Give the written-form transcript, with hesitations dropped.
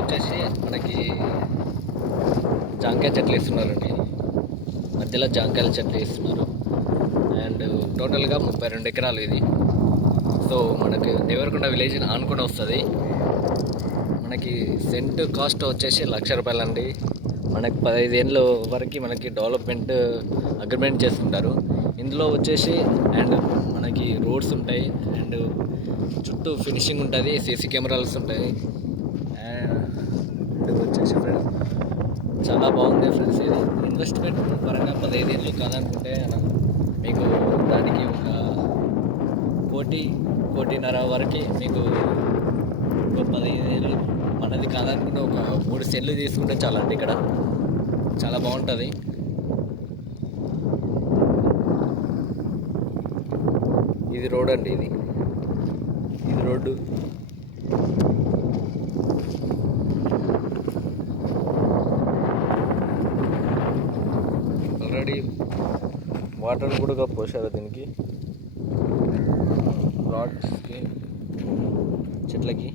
వచ్చేసి మనకి జాంకాయ చెట్లు వేస్తున్నారండి. మధ్యలో జాంకాయల చెట్లు వేస్తున్నారు. అండ్ టోటల్గా 32 ఎకరాలు ఇది. సో మనకి దేవరకొండ విలేజ్ ఆనుకొని వస్తుంది. మనకి సెంట్ కాస్ట్ వచ్చేసి ₹1,00,000 అండి. మనకి 15 ఏళ్ళ వరకు మనకి డెవలప్మెంట్ అగ్రిమెంట్ చేసుకుంటారు. ఇందులో వచ్చేసి అండ్ మనకి రోడ్స్ ఉంటాయి అండ్ చుట్టూ ఫినిషింగ్ ఉంటుంది, సీసీ కెమెరాస్ ఉంటాయి. అండ్ వచ్చేసి ఫ్రెండ్స్ చాలా బాగుంది ఫ్రెండ్స్. ఇది ఇన్వెస్ట్మెంట్ పరంగా 15 ఏళ్ళు కాదనుకుంటే మీకు దానికి ఒక 1.5 వరకు మీకు ఒక 15 ఏళ్ళు మనది కాదనుకుంటే ఒక 3 సెంట్లు తీసుకుంటే చాలండి. ఇక్కడ చాలా బాగుంటుంది. ఇది రోడ్ అండి. ఇది రోడ్డు. ఆల్రెడీ వాటర్ కూడా పోసారు దీనికి, ప్లాట్స్కి, చెట్లకి.